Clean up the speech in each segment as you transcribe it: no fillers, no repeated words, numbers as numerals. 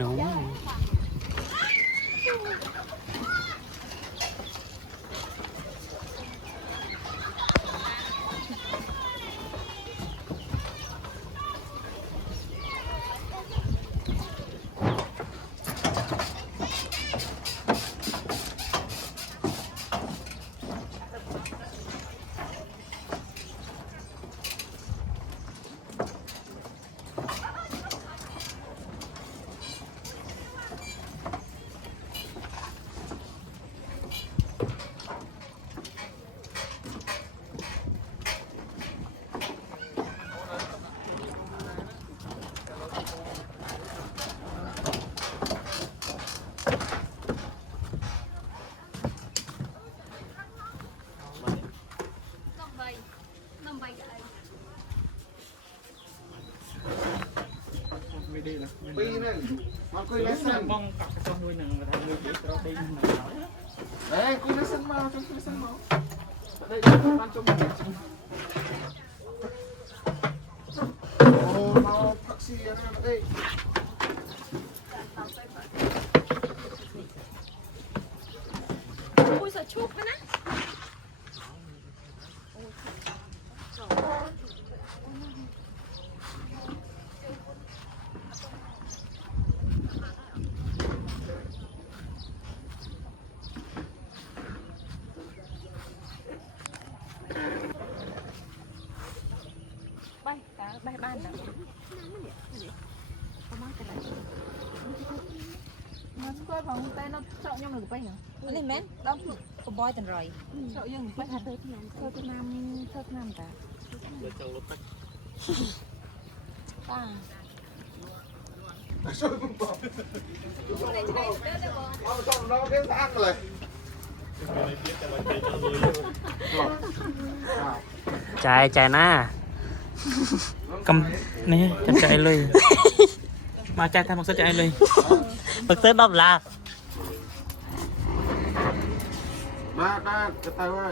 nấuปีนึงมันคุยเลสเซ่นบ้องกับกระจกด้วยหนึ่งมาทำมือถือเราได้ยินหน่อยเอ้ยคุยเลสเซ่นมาคุยเลสเซ่นมาได้ยินมันจมูกโอ้เราพักเสียนะเอ้ยคุยสะชุบไหมนะใบบ้านนะประมาณกันไหนมันก็ของเต้นเราเจาะยังหรือไปเหรอนี่แม่ต้องกบอยตันไรเจาะยังไปหาเต้ที่ยังเท่าที่น้ำแต่เดี๋ยวจะลดไปป้าช่วยมึงบอกเอาต้องเราเดินทางเลยchạy na cầm này chạy lười mà chạy tham một số chạy lười bật tới đâm là มาจะตายไว้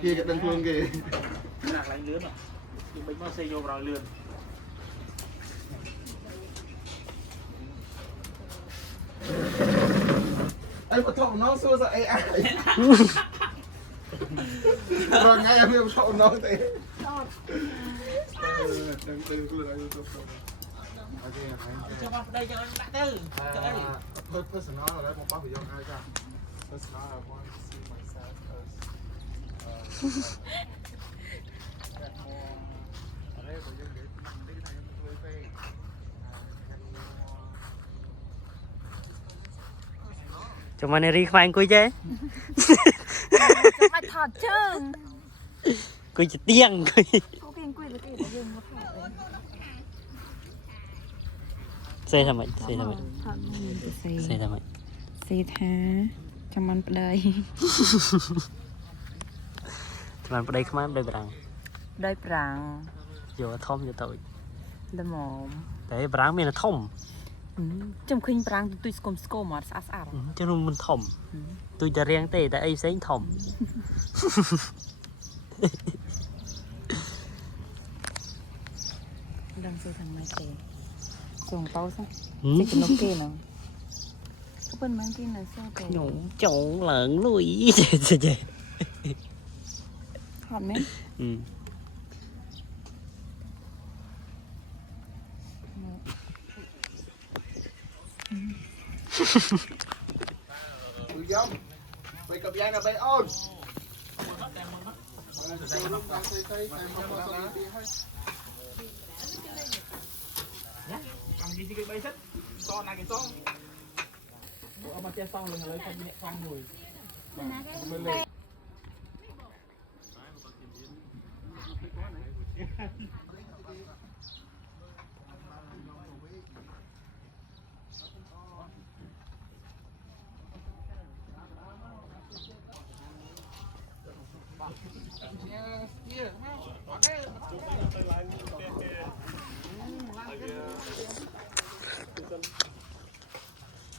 พี่จะเป็นพวงเกย์หนักหลายเลือนอ่ะอยู่เป็นเมื่อเซโยเราเลือนไอ้ปะทองน้องสู้ซะไอ้รอนไงพี่ปะทองน้องเตะดังตื่นเลยอยู่ตัวโอเคจะมาได้ยังไงเต้อจะได้เพิ่มสนอแล้วผมป้าไปย้อนไอ้จ้ะเพิ่มสนอ I want to see myself as that more อะไรก็ยังเด็กได้ไหนมันรวยไปchúng mày này đi khoai cùi chứ phải thọt chứ cùi chỉ tiếng cùi có kiêng cùi là cái gì dùng nó thọt xeทำไมxeทำไม xeทำไม ซีท้าจะมันไปเลย thì mình đây không ai đây bảng ได้ปรัง vô thom vô tội ละหมอม để bảng mình là thom จำคิงปรังตุยสกมอ่ะสะอาด cho nên mình thom tôiจะเรียงเตะแต่ไอ้เซ้งthom ดังซื้อทางไม้เตะส่งเต้าซะจะกินนกเก้เนาะก็เป็นมังกินนะเสื้อเตะ nhổ trộn lợn lùi chè ถอดไหม ย้อมไปกับยายนะไปอ้อนทำดีที่cái bay sắt to này cái toเอามาเจ้าซองเลยเลยคนเนี่ยฟังหน่อย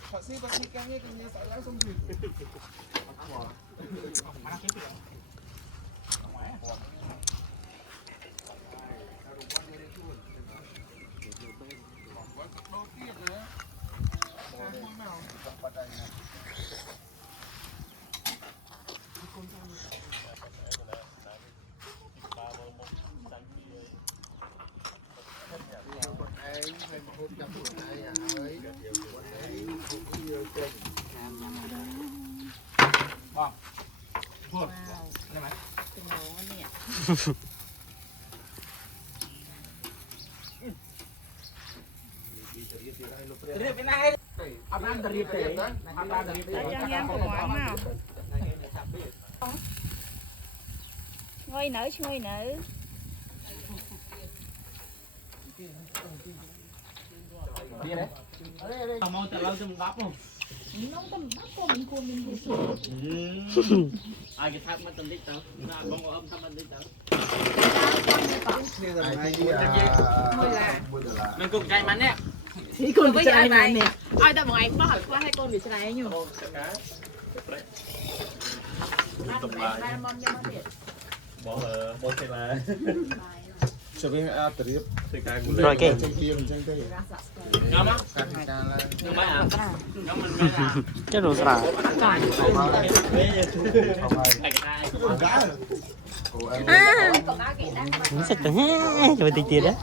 Pasti ikannya kayaknya saya langsung sih. Đôi tiếp nữa. បងพูดได้ไหม เป็นโน้เนี่ย เรียบไปไหนเอาน้ำตะเรียบเตะเอาน้ำตะเรียบเตะ ยังcủa món nào ngồi nữ ngồi nữ ดีเลยเอามองแต่เราจะมึงรับมั้ง nó tầm bắt của mình của mình thì sửa ไอ้กระทักมันตะลิกเต๋อหน้าบ้องเอาทำมันลิกเต๋อ ngồi là มันกุ้งใจมันเนี่ย thì con bị trái này nè ai ta một ngày có hỏi qua hai con bị trái nhiều ba món cho nó thiệt จะเป็นอาตรีบ rồi kì เตียงจังได้ เอามา การการอะไร เอาไม่เอาเอามันไม่เอา cái đồ sả เอาไป ไอ้กระทาย ได้โอ้ย nó sẽ tưởng rồi tiền tiền đấy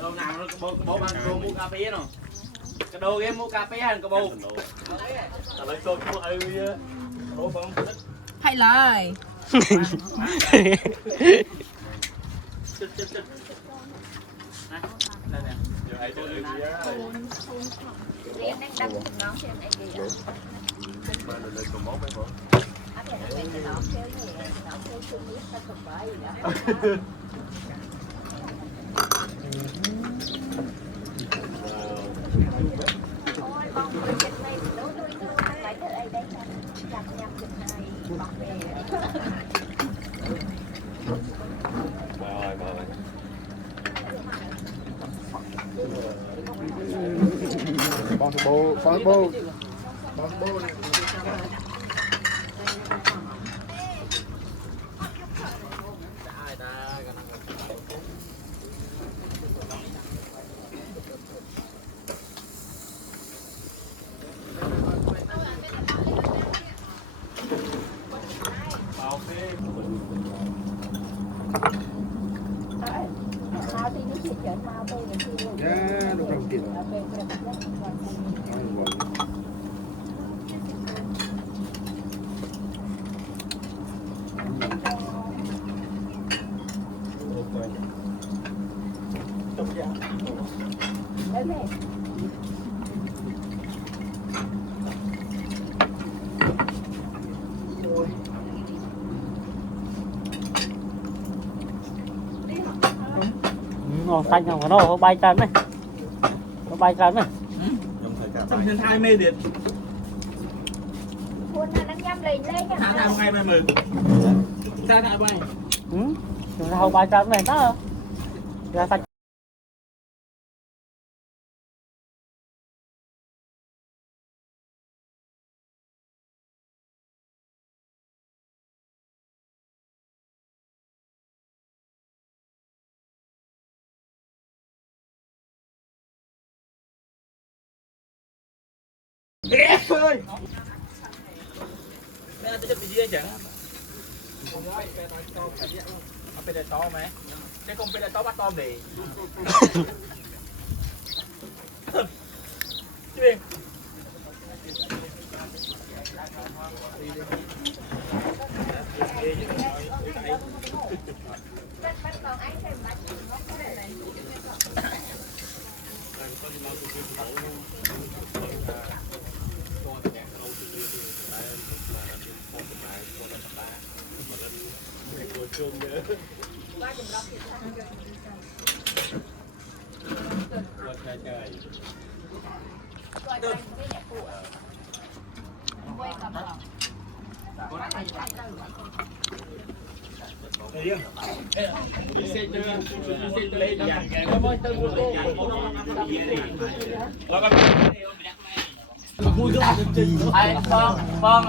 เราหนาวเรากระโบมันกระโบมูกาเฟ่เนาะกระโดดเกมมูกาเฟ่หันกระโบแต่เราโซนพวกเอ้ยเยอะโอ้ฟัง hay lời จุดนะนั่นเนี่ยเดี๋ยวไอ้ตัวเอ้ยเยอะ em đang đâm cùng nó xem này kìa มาเลยตัวมองไปก่อน áp này nó về nó kêu gì nó kêu chung biết ta không phải gì đó ôi bông tôi trên đây đối tôi phải tới đây đây chặt nhặt chụp này bọc về บองสโบฟังโบบองโบ ai ta cái năng มาที่นี่เฉินมาไปอย่างที่ลูก ย่าดูกำกิน เป็นแบบนี้ đấy này ngon xanh không nó bay chân đấy nó bay chân đấy จำเส้นทางไม่เด็ด khuôn nó nhắm lên lên หาทางไงไปมือจะทางไป ừ không bay chân này đó ra xanh ơi bây giờ tôi đi chẳngเอาไปเดินโต๊ะไหมใช้คงไปเดินโต๊ะบัตรตอมดิจริง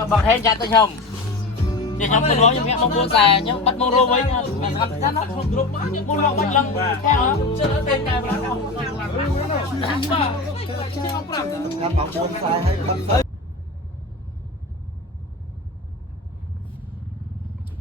bằng thêm chặt tôi chồng thì nhóm tôi nói những mong muốn xài nhưng bắt mong luôn với mà gặp chắc nó không được nhưng muốn lòng bánh lăng theo hả chưa nó tên cài vào đâu ถ้าบางคนใส่ให้